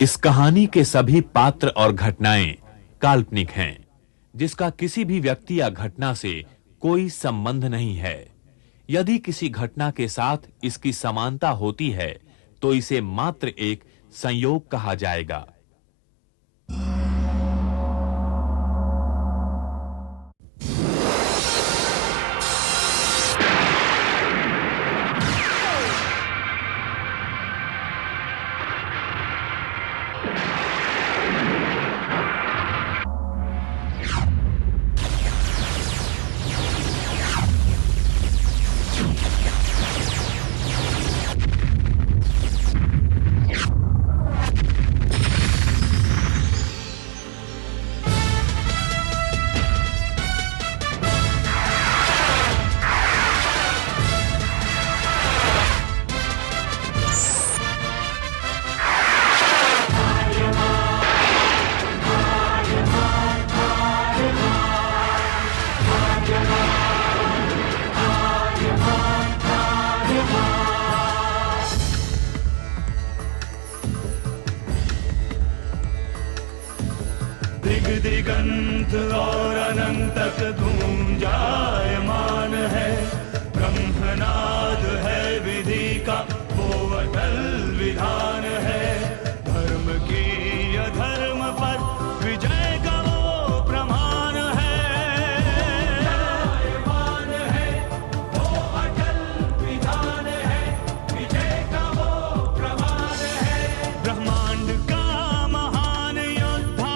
इस कहानी के सभी पात्र और घटनाएं काल्पनिक हैं, जिसका किसी भी व्यक्ति या घटना से कोई संबंध नहीं है। यदि किसी घटना के साथ इसकी समानता होती है, तो इसे मात्र एक संयोग कहा जाएगा। दिगंत और अनंत तक गूंजायमान है। ब्रह्मनाद है विधि का वो अटल विधान है। धर्म की अधर्म पर विजय का वो प्रमाण है। मान है वो अटल विधान है। विजय का वो प्रमाण है। ब्रह्मांड का महान योद्धा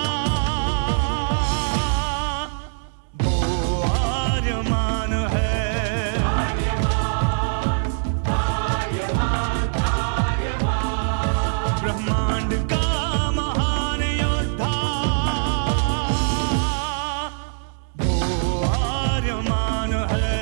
ब्रह्मांड का महान योद्धा वो आर्यमान है।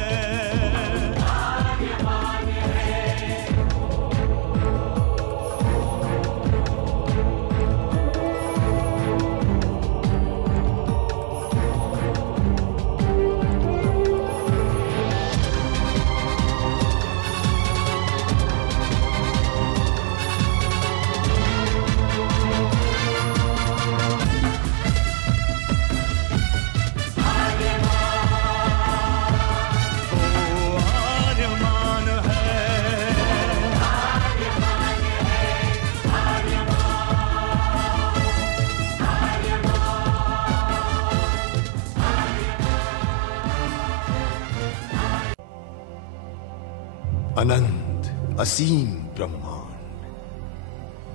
अनंत असीम ब्रह्मांड,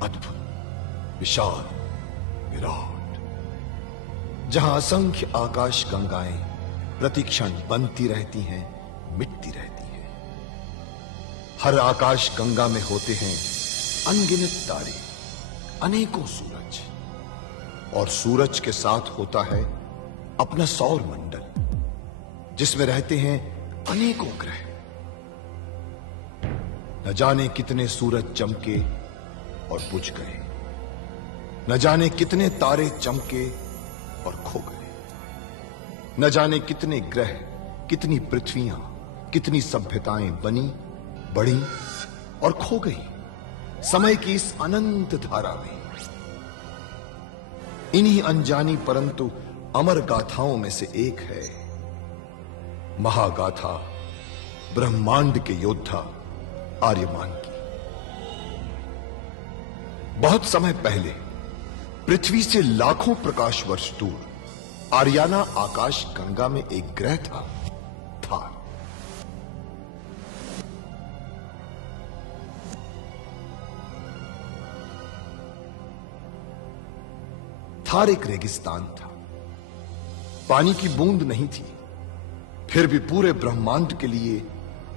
अद्भुत विशाल विराट, जहां असंख्य आकाश गंगाएं प्रतिक्षण बनती रहती हैं, मिटती रहती हैं। हर आकाश गंगा में होते हैं अनगिनत तारे, अनेकों सूरज, और सूरज के साथ होता है अपना सौर मंडल, जिसमें रहते हैं अनेकों ग्रह। न जाने कितने सूरज चमके और बुझ गए, न जाने कितने तारे चमके और खो गए, न जाने कितने ग्रह, कितनी पृथ्वियां, कितनी सभ्यताएं बनी, बढ़ी और खो गई समय की इस अनंत धारा में। इन्हीं अनजानी परंतु अमर गाथाओं में से एक है महागाथा ब्रह्मांड के योद्धा आर्यमान की। बहुत समय पहले पृथ्वी से लाखों प्रकाश वर्ष दूर आर्याना आकाश गंगा में एक ग्रह था, थार। थार एक रेगिस्तान था, पानी की बूंद नहीं थी, फिर भी पूरे ब्रह्मांड के लिए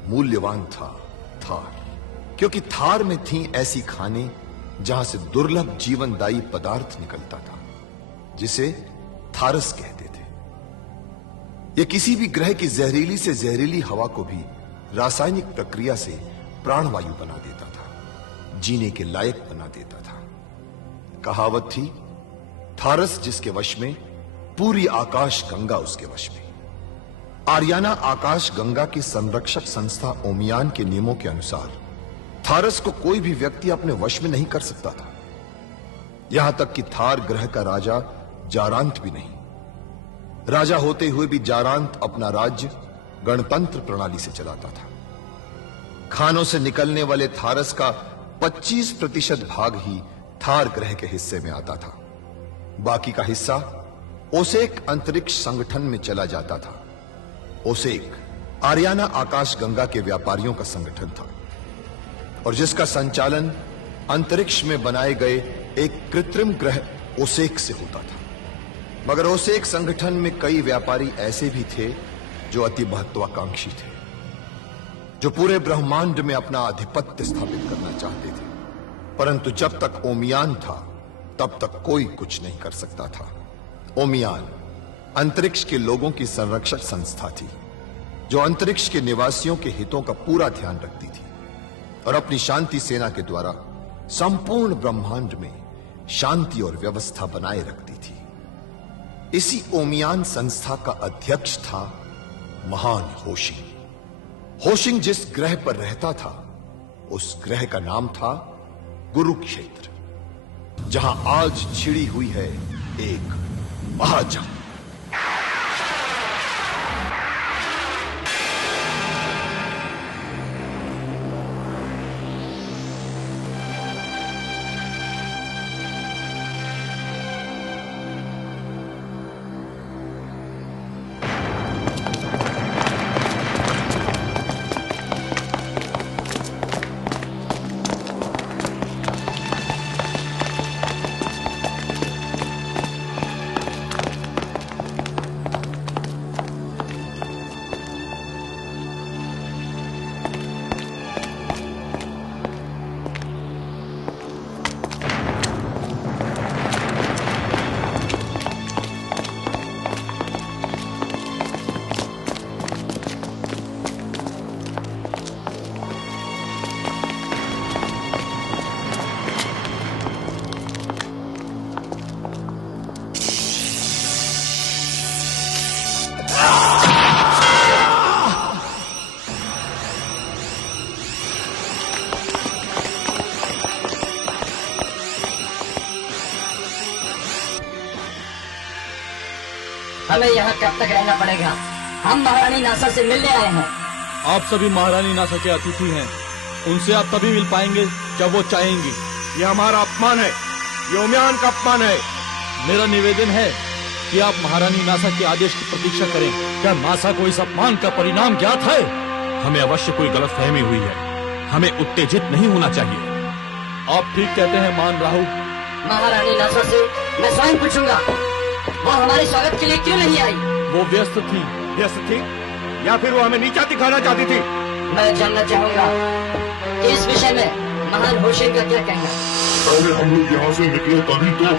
मूल्यवान था थार, क्योंकि थार में थी ऐसी खाने जहां से दुर्लभ जीवनदायी पदार्थ निकलता था, जिसे थारस कहते थे। यह किसी भी ग्रह की जहरीली से जहरीली हवा को भी रासायनिक प्रक्रिया से प्राणवायु बना देता था, जीने के लायक बना देता था। कहावत थी, थारस जिसके वश में, पूरी आकाश गंगा उसके वश में। आर्याना आकाश गंगा की संरक्षक संस्था ओमियान के नियमों के अनुसार थारस को कोई भी व्यक्ति अपने वश में नहीं कर सकता था। यहां तक कि थार ग्रह का राजा जारांत भी नहीं। राजा होते हुए भी जारांत अपना राज्य गणतंत्र प्रणाली से चलाता था। खानों से निकलने वाले थारस का 25% भाग ही थार ग्रह के हिस्से में आता था। बाकी का हिस्सा ओसेक अंतरिक्ष संगठन में चला जाता था। ओसेक आरियाना आकाश गंगा के व्यापारियों का संगठन था और जिसका संचालन अंतरिक्ष में बनाए गए एक कृत्रिम ग्रह ओसेक से होता था। मगर ओसेक संगठन में कई व्यापारी ऐसे भी थे जो अति महत्वाकांक्षी थे, जो पूरे ब्रह्मांड में अपना आधिपत्य स्थापित करना चाहते थे। परंतु जब तक ओमियान था तब तक कोई कुछ नहीं कर सकता था। ओमियान अंतरिक्ष के लोगों की संरक्षक संस्था थी जो अंतरिक्ष के निवासियों के हितों का पूरा ध्यान रखती थी और अपनी शांति सेना के द्वारा संपूर्ण ब्रह्मांड में शांति और व्यवस्था बनाए रखती थी। इसी ओमियान संस्था का अध्यक्ष था महान होशिंग। होशिंग जिस ग्रह पर रहता था उस ग्रह का नाम था कुरुक्षेत्र, जहां आज छिड़ी हुई है एक महाजंग। हमें यहाँ कब तक रहना पड़ेगा? हम महारानी नासा से मिलने आए हैं। आप सभी महारानी नासा के अतिथि हैं। उनसे आप तभी मिल पाएंगे जब वो चाहेंगी। ये हमारा अपमान है, ये ओमियान का अपमान है। मेरा निवेदन है कि आप महारानी नासा के आदेश की प्रतीक्षा करें। क्या नासा को इस अपमान का परिणाम ज्ञात है? हमें अवश्य कोई गलतफहमी हुई है। हमें उत्तेजित नहीं होना चाहिए। आप ठीक कहते हैं मान राहु। महारानी नासा से मैं स्वयं पूछूंगा, वो हमारे स्वागत के लिए क्यों नहीं आई? वो व्यस्त थी। व्यस्त थी या फिर वो हमें नीचा दिखाना चाहती थी? मैं जानना चाहूंगा कि इस विषय में महान होशिंग का क्या कहना? पहले हम लोग यहाँ से निकले तभी तो।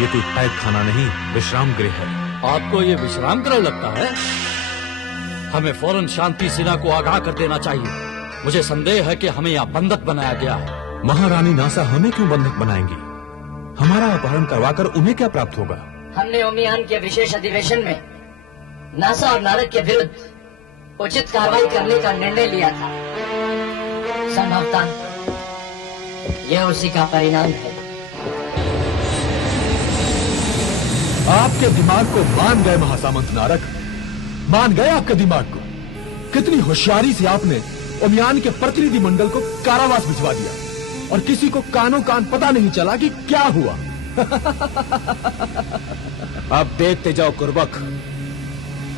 ये कोई कैद खाना नहीं, विश्राम गृह है। आपको ये विश्राम गृह लगता है? हमें फौरन शांति सेना को आगाह कर देना चाहिए। मुझे संदेह है कि हमें यहाँ बंधक बनाया गया है। महारानी नासा हमें क्यों बंधक बनाएंगी? हमारा अपहरण करवाकर उन्हें क्या प्राप्त होगा? हमने ओमियान के विशेष अधिवेशन में नासा और नारद के विरुद्ध उचित कार्रवाई करने का निर्णय लिया था। संभवतः यह उसी का परिणाम है। आपके दिमाग को मान गए महासामंत नारद, मान गए आपके दिमाग को। कितनी होशियारी से आपने ओमियान के प्रतिनिधि मंडल को कारावास भिजवा दिया और किसी को कानों कान पता नहीं चला कि क्या हुआ। अब देखते जाओ कुर्बक,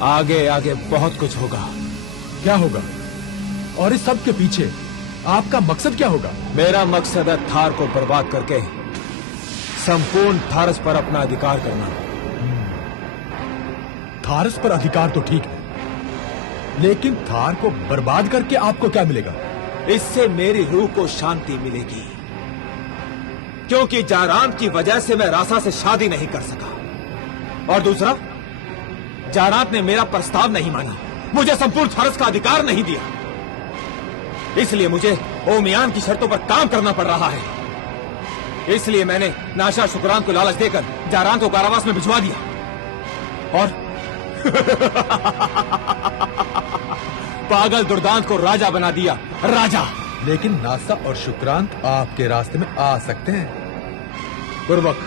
आगे आगे बहुत कुछ होगा। क्या होगा? और इस सब के पीछे आपका मकसद क्या होगा? मेरा मकसद है थार को बर्बाद करके संपूर्ण थारस पर अपना अधिकार करना। थारस पर अधिकार तो ठीक है, लेकिन थार को बर्बाद करके आपको क्या मिलेगा? इससे मेरी रूह को शांति मिलेगी, क्योंकि जारांत की वजह से मैं रासा से शादी नहीं कर सका। और दूसरा, जारांत ने मेरा प्रस्ताव नहीं माना, मुझे संपूर्ण थारस का अधिकार नहीं दिया। इसलिए मुझे ओमियान की शर्तों पर काम करना पड़ रहा है। इसलिए मैंने नाशा शुक्रांत को लालच देकर जारांत को कारावास में भिजवा दिया और पागल दुर्दांत को राजा बना दिया। राजा। लेकिन नासा और शुक्रांत आपके रास्ते में आ सकते हैं। पूर्वक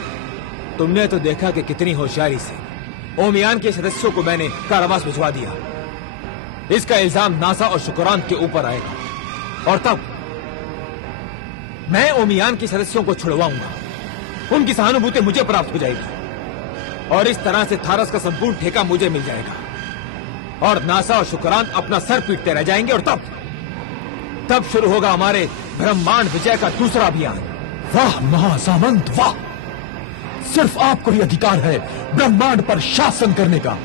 तुमने तो देखा कि कितनी होशियारी से ओमियान के सदस्यों को मैंने कारावास भिजवा दिया। इसका इल्जाम नासा और शुक्रान के ऊपर आएगा और तब मैं ओमियान के सदस्यों को छुड़वाऊंगा। उनकी सहानुभूति मुझे प्राप्त हो जाएगी और इस तरह से थारस का संपूर्ण ठेका मुझे मिल जाएगा और नासा और शुक्रान अपना सर पीटते रह जाएंगे और तब शुरू होगा हमारे ब्रह्मांड विजय का दूसरा अभियान। वाह महासामंत वाह! सिर्फ आपको ही अधिकार है ब्रह्मांड पर शासन करने का।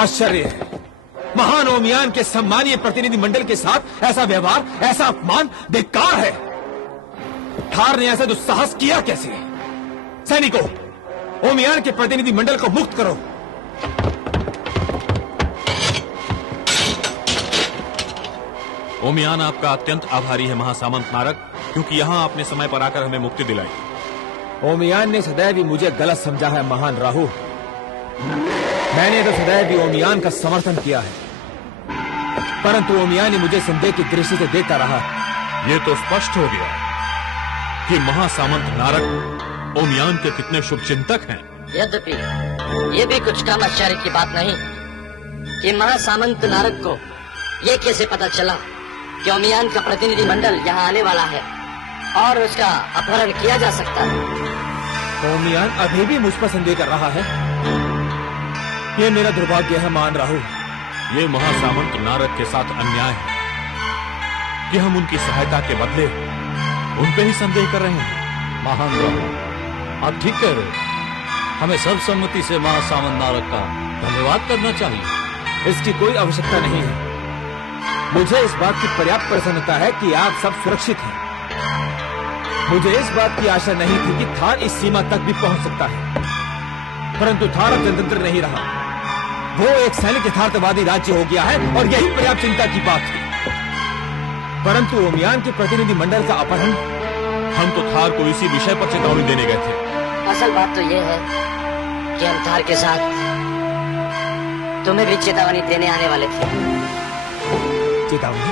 आश्चर्य है, महान ओमियान के सम्मानीय प्रतिनिधि मंडल के साथ ऐसा व्यवहार, ऐसा अपमान धिक्कार है। थार ने ऐसा दुस्साहस किया कैसे? सैनिकों, ओमियान के प्रतिनिधि मंडल को मुक्त करो। ओमियान आपका अत्यंत आभारी है महासामंत नारक, क्योंकि यहाँ आपने समय पर आकर हमें मुक्ति दिलाई। ओमियान ने सदैव ही मुझे गलत समझा है महान राहु। मैंने तो सदैव भी ओमियान का समर्थन किया है, परंतु ओमियान ही मुझे संदेह की दृष्टि से देखता रहा। ये तो स्पष्ट हो गया कि महासामंत नारक ओमियान के कितने शुभचिंतक हैं। यद्यपि ये भी कुछ कम आश्चर्य की बात नहीं कि महासामंत नारक को ये कैसे पता चला कि ओमियान का प्रतिनिधि मंडल यहाँ आने वाला है और उसका अपहरण किया जा सकता है। ओमियान अभी भी मुझ पर संदेह कर रहा है। ये मेरा दुर्भाग्य है मान राहु। ये महासामंत नारक के साथ अन्याय है कि हम उनकी सहायता के बदले उन पे ही संदेह कर रहे हैं। महान राहु, आप ठीक कह रहे हो। हमें सर्वसम्मति से महासामंत नारक का धन्यवाद करना चाहिए। इसकी कोई आवश्यकता नहीं है। मुझे इस बात की पर्याप्त प्रसन्नता है कि आप सब सुरक्षित हैं। मुझे इस बात की आशा नहीं थी कि थार इस सीमा तक भी पहुंच सकता है, परंतु थार अब जनतंत्र नहीं रहा। वो एक सैनिक यथार्थवादी राज्य हो गया है और यही पर्याप्त चिंता की बात थी। परंतु ओमियान के प्रतिनिधि मंडल का अपहरण, हम तो थार को इसी विषय पर चेतावनी देने गए थे। असल बात तो ये है कि हम थार के साथ तुम्हें भी चेतावनी देने आने वाले थे। चेतावनी?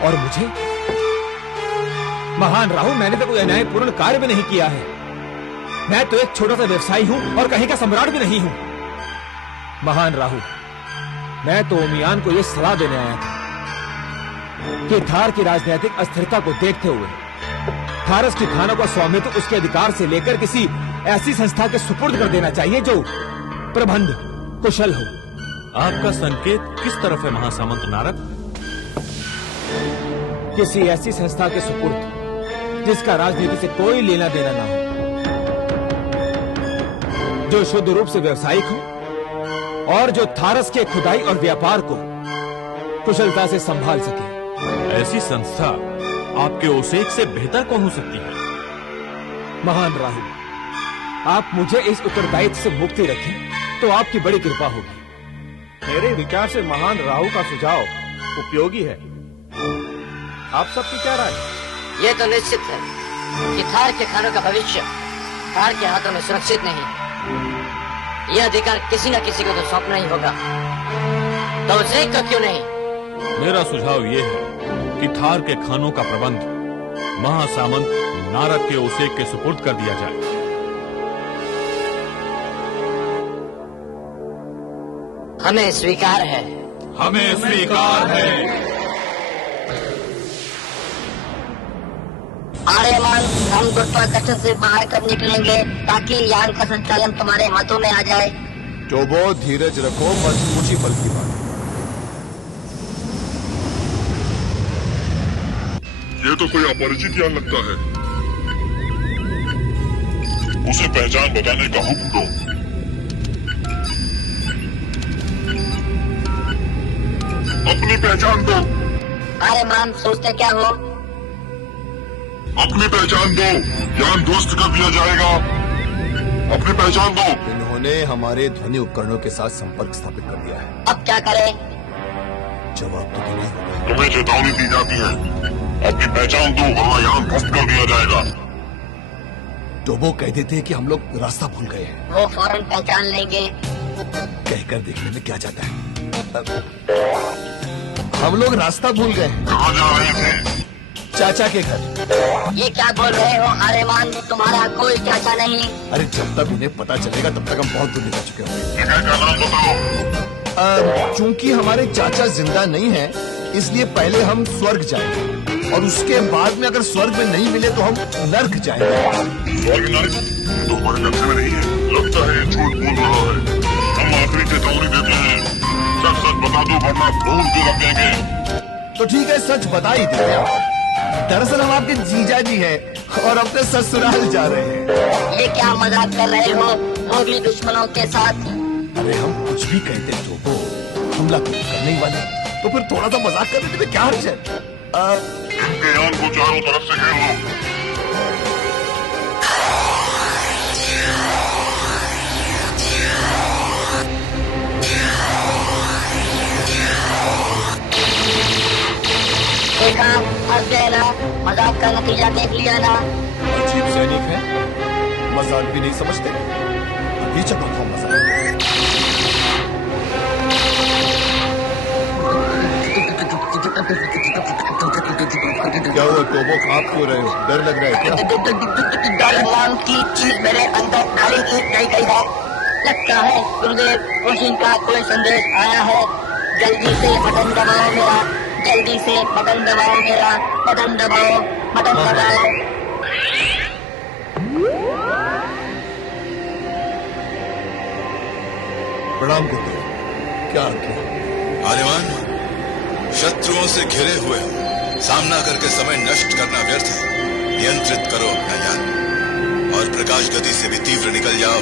और मुझे? महान राहु, मैंने तो कोई अन्यायपूर्ण कार्य भी नहीं किया है। मैं तो एक छोटा सा व्यवसायी हूं और कहीं का सम्राट भी नहीं हूं। महान राहु, मैं तो ओमियान को यह सलाह देने आया था कि थार की राजनीतिक अस्थिरता को देखते हुए थारस की खानों का स्वामित्व उसके अधिकार से लेकर किसी ऐसी संस्था के सुपुर्द कर देना चाहिए जो प्रबंध कुशल हो। आपका संकेत किस तरफ है महासामंत नारक? किसी ऐसी संस्था के सुपुर्द जिसका राजनीति से कोई लेना देना ना हो, जो शुद्ध रूप से व्यावसायिक हो और जो थारस के खुदाई और व्यापार को कुशलता से संभाल सके। ऐसी संस्था आपके ओसेक से बेहतर कौन हो सकती है? महान राहु, आप मुझे इस उत्तरदायित्व से मुक्ति रखें तो आपकी बड़ी कृपा होगी। मेरे विचार से महान राहु का सुझाव उपयोगी है। आप सबकी क्या राय? ये तो निश्चित है कि थार के खानों का भविष्य थार के हाथों में सुरक्षित नहीं। यह अधिकार किसी न किसी को तो सौंपना ही होगा, तो उसे का क्यों नहीं? मेरा सुझाव ये है कि थार के खानों का प्रबंध महासामंत नारक के ओसेक के सुपुर्द कर दिया जाए। हमें स्वीकार है। हमें स्वीकार है। आर्यमान, हम गुरुत्वाकर्षण से बाहर कब निकलेंगे ताकि यान का संचालन तुम्हारे हाथों में आ जाए? टोबो, धीरज रखो, बस कुछ ही पल की बात। ये तो कोई अपरिचित यान लगता है। उसे पहचान बताने का हुक्म दो। अपनी पहचान दो। अरे मान सोचते क्या हो? अपनी पहचान दो, ज्ञान ध्वस्त कर दिया जाएगा। अपनी पहचान दो। इन्होंने हमारे ध्वनि उपकरणों के साथ संपर्क स्थापित कर दिया है। अब क्या करें? जवाब तो देना ही होगा। तुम्हें चेतावनी दी जाती है, अपनी पहचान दो वरना यहाँ ध्वस्त कर दिया जाएगा। तो वो कह देते हैं कि हम लोग रास्ता भूल गए हैं। वो फौरन पहचान लेंगे। कहकर देखने में क्या जाता है। हम लोग रास्ता भूल गए। कहाँ जा रहे थे? चाचा के घर। ये क्या बोल रहे हो आर्यमान? तुम्हारा कोई चाचा नहीं। अरे जब तक इन्हें पता चलेगा तब तक हम बहुत दूर निकल चुके होंगे। जगह का नाम बताओ। चूंकि हमारे चाचा जिंदा नहीं है, इसलिए पहले हम स्वर्ग जाएंगे और उसके बाद में अगर स्वर्ग में नहीं मिले तो हम नर्क जाएंगे। स्वर्ग नर्क तो हमारे नक्शे में नहीं है। लगता है झूठ बोल रहा है। हम आखिरी चेतावनी देते हैं, सच सच बता दो वरना ढूंढ के रख देंगे। तो ठीक है, सच बता ही देते हैं। दरअसल हम आपके जीजा जी हैं और अपने ससुराल जा रहे हैं। ये क्या मजाक कर रहे हो? वो भी दुश्मनों के साथ। अरे हम कुछ भी कहते तो वो हमला तो करने ही वाले, तो फिर थोड़ा सा मजाक करने में क्या हर्ज है? इनके यान को चारों तरफ से घेर लो। देखा, हंस गए ना? मजाक का नतीजा देख लिया ना? अजीब सैनिक है, मजाक भी नहीं समझते। अभी चलो तो मजाक। क्या हुआ टोबो, आप क्यों रहे हो? डर लग रहा है क्या? डर नाम की चीज मेरे अंदर खड़ी की नहीं गई है। लगता है गुरुदेव रोशन का कोई संदेश आया है। जल्दी से बटन दबाओ मेरा, जल्दी से बटन दबाओ मेरा, बटन दबाओ, बटन दबाओ। प्रणाम करते हो। क्या किया? आर्यमान, शत्रुओं से घिरे हुए हो। सामना करके समय नष्ट करना व्यर्थ है। नियंत्रित करो अपना यान और प्रकाश गति से भी तीव्र निकल जाओ,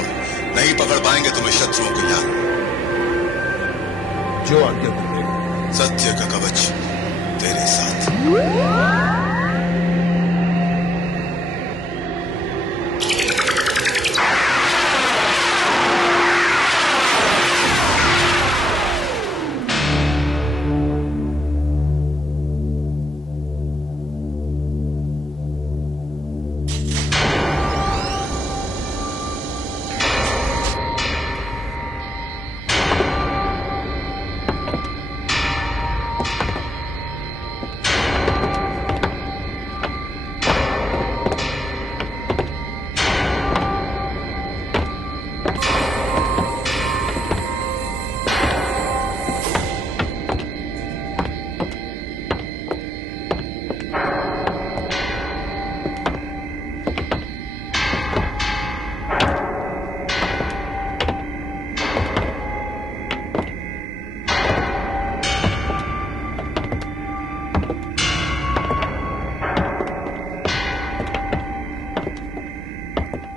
नहीं पकड़ पाएंगे तुम्हें शत्रुओं के यान। जो आज्ञा करेगा। सत्य का कवच तेरे साथ।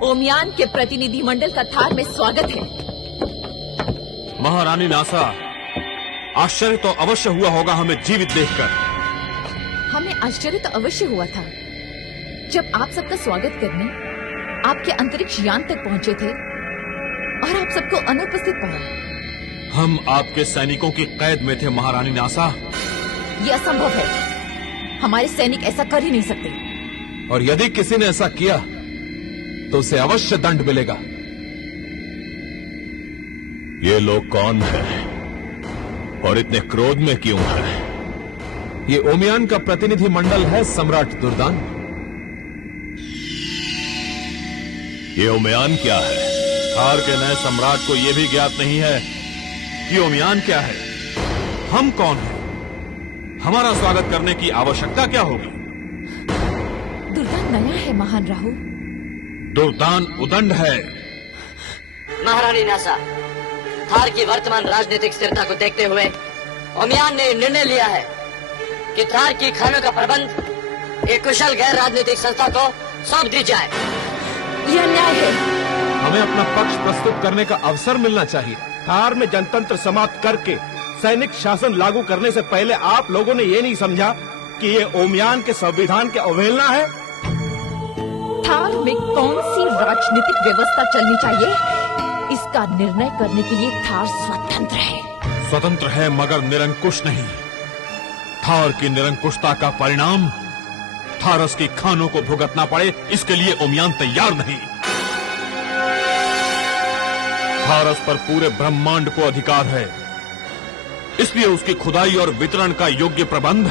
ओमियान के प्रतिनिधि मंडल का थार में स्वागत है। महारानी नासा, आश्चर्य तो अवश्य हुआ होगा हमें जीवित देखकर। हमें आश्चर्य तो अवश्य हुआ था जब आप सबका स्वागत करने आपके अंतरिक्ष यान तक पहुंचे थे और आप सबको अनुपस्थित पाया। हम आपके सैनिकों की कैद में थे महारानी नासा। ये असंभव है। हमारे सैनिक ऐसा कर ही नहीं सकते। और यदि किसी ने ऐसा किया तो उसे अवश्य दंड मिलेगा। ये लोग कौन हैं और इतने क्रोध में क्यों हैं? ये ओमियान का प्रतिनिधि मंडल है सम्राट दुर्दान। ये ओमियान क्या है? थार के नए सम्राट को यह भी ज्ञात नहीं है कि ओमियान क्या है, हम कौन हैं, हमारा स्वागत करने की आवश्यकता क्या होगी। दुर्दान नया है महान राहु। दुर्दान उदंड है। महारानी नासा, थार की वर्तमान राजनीतिक स्थिरता को देखते हुए ओमियान ने निर्णय लिया है कि थार की खानों का प्रबंध एक कुशल गैर राजनीतिक संस्था को सौंप दी जाए। यह अन्याय है। हमें अपना पक्ष प्रस्तुत करने का अवसर मिलना चाहिए। थार में जनतंत्र समाप्त करके सैनिक शासन लागू करने से पहले आप लोगों ने ये नहीं समझा कि ये ओमियान के संविधान की अवहेलना है? थार में कौन सी राजनीतिक व्यवस्था चलनी चाहिए, इसका निर्णय करने के लिए थार स्वतंत्र है। स्वतंत्र है मगर निरंकुश नहीं। थार की निरंकुशता का परिणाम थारस की खानों को भुगतना पड़े, इसके लिए ओमियान तैयार नहीं। थारस पर पूरे ब्रह्मांड को अधिकार है, इसलिए उसकी खुदाई और वितरण का योग्य प्रबंध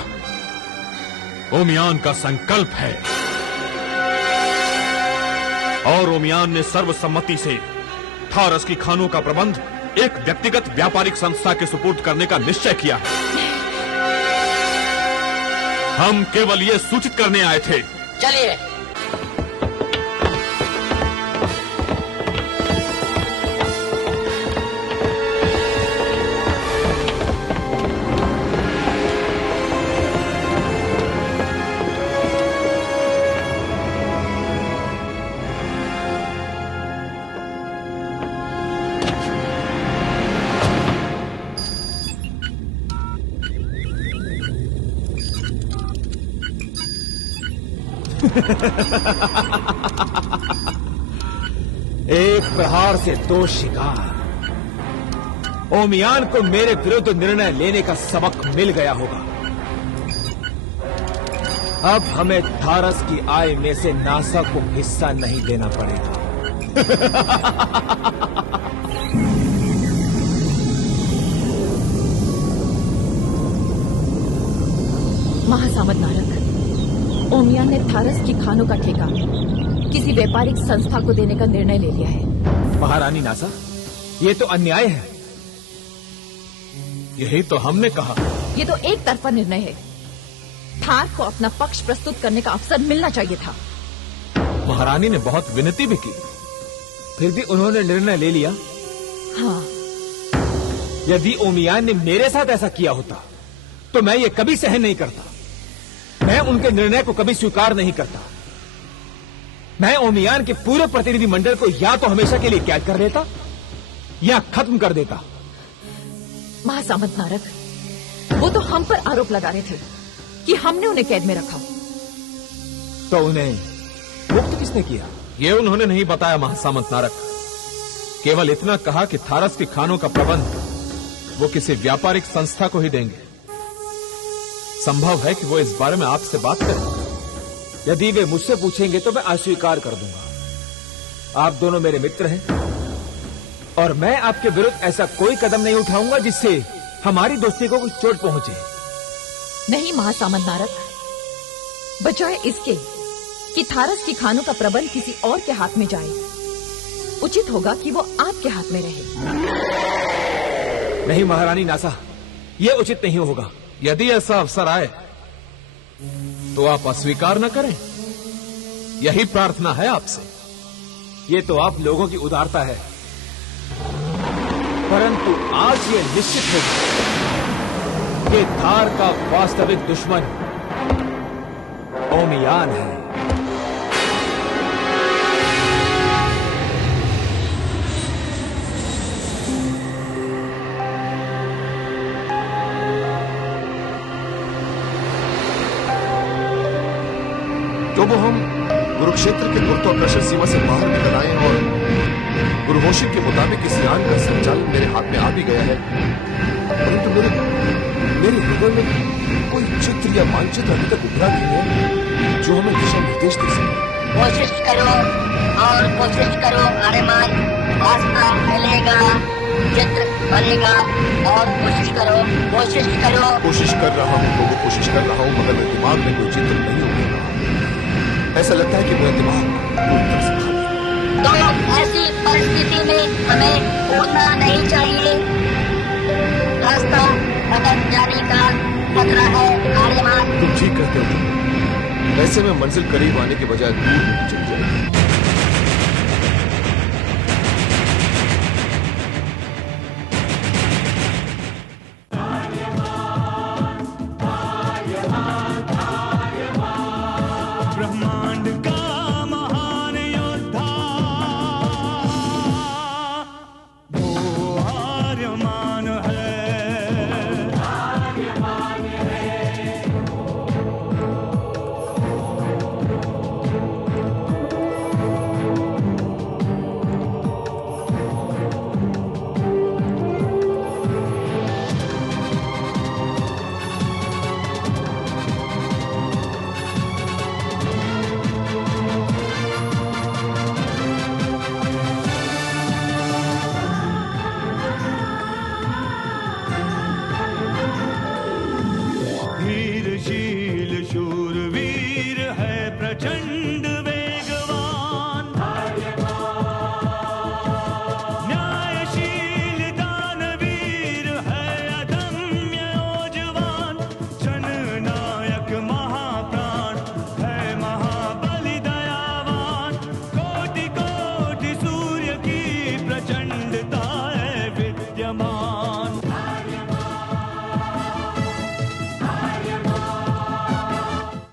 ओमियान का संकल्प है। और ओमियान ने सर्वसम्मति से थारस की खानों का प्रबंध एक व्यक्तिगत व्यापारिक संस्था के सुपुर्द करने का निश्चय किया है। हम केवल ये सूचित करने आए थे। चलिए। एक प्रहार से दो शिकार। ओमियान को मेरे विरुद्ध निर्णय लेने का सबक मिल गया होगा। अब हमें थारस की आय में से नासा को हिस्सा नहीं देना पड़ेगा। महासामंत नारक, ओमियान ने थारस की खानों का ठेका किसी व्यापारिक संस्था को देने का निर्णय ले लिया है। महारानी नासा, ये तो अन्याय है। यही तो हमने कहा। ये तो एक तरफा निर्णय है। थार को अपना पक्ष प्रस्तुत करने का अवसर मिलना चाहिए था। महारानी ने बहुत विनती भी की, फिर भी उन्होंने निर्णय ले लिया। हाँ। यदि ओमियान ने मेरे साथ ऐसा किया होता तो मैं ये कभी सहन नहीं करता। मैं उनके निर्णय को कभी स्वीकार नहीं करता। मैं ओमियान के पूरे प्रतिनिधि मंडल को या तो हमेशा के लिए कैद कर देता या खत्म कर देता। महासामंत नारक, वो तो हम पर आरोप लगा रहे थे कि हमने उन्हें कैद में रखा। तो उन्हें मुक्त किसने किया? ये उन्होंने नहीं बताया महासामंत नारक। केवल इतना कहा कि थारस की खानों का प्रबंध वो किसी व्यापारिक संस्था को ही देंगे। संभव है कि वो इस बारे में आपसे बात करें। यदि वे मुझसे पूछेंगे तो मैं अस्वीकार कर दूंगा। आप दोनों मेरे मित्र हैं और मैं आपके विरुद्ध ऐसा कोई कदम नहीं उठाऊंगा जिससे हमारी दोस्ती को कोई चोट पहुंचे। नहीं महासामंत नारक, बजाय इसके कि थारस की खानों का प्रबंध किसी और के हाथ में जाए, उचित होगा कि वो आपके हाथ में रहे। नहीं महारानी नासा, ये उचित नहीं होगा। यदि ऐसा अवसर आए तो आप अस्वीकार न करें, यही प्रार्थना है आपसे। ये तो आप लोगों की उदारता है, परंतु आज ये निश्चित है कि थार का वास्तविक दुश्मन ओमियान है। जो वो हम कुरुक्षेत्र के गुरुत्वाकर्षण सीमा से बाहर निकल आए और गुरुघोषित के मुताबिक इस यान का संचालन मेरे हाथ में आ भी गया है, परंतु मेरे हृदय में कोई चित्र या मानचित्र अभी तक उभरा नहीं है जो हमें दिशा निर्देश दे सके। कोशिश करो और कोशिश करो आर्यमान, रास्ता मिलेगा, चित्र बनेगा और कोशिश करो। कोशिश कर रहा हूँ तो वो कोशिश कर रहा हूँ, मगर मेरे दिमाग में कोई चित्र नहीं उभरेगा। ऐसा लगता है कि मेरा दिमाग पूरी तरह से खाली है। तो ऐसी परिस्थिति में हमें उड़ना नहीं चाहिए। रास्ता भटक जाने का खतरा है आर्यमान। तुम ठीक कहते हो। वैसे मैं मंजिल करीब आने के बजाय दूर नहीं चली।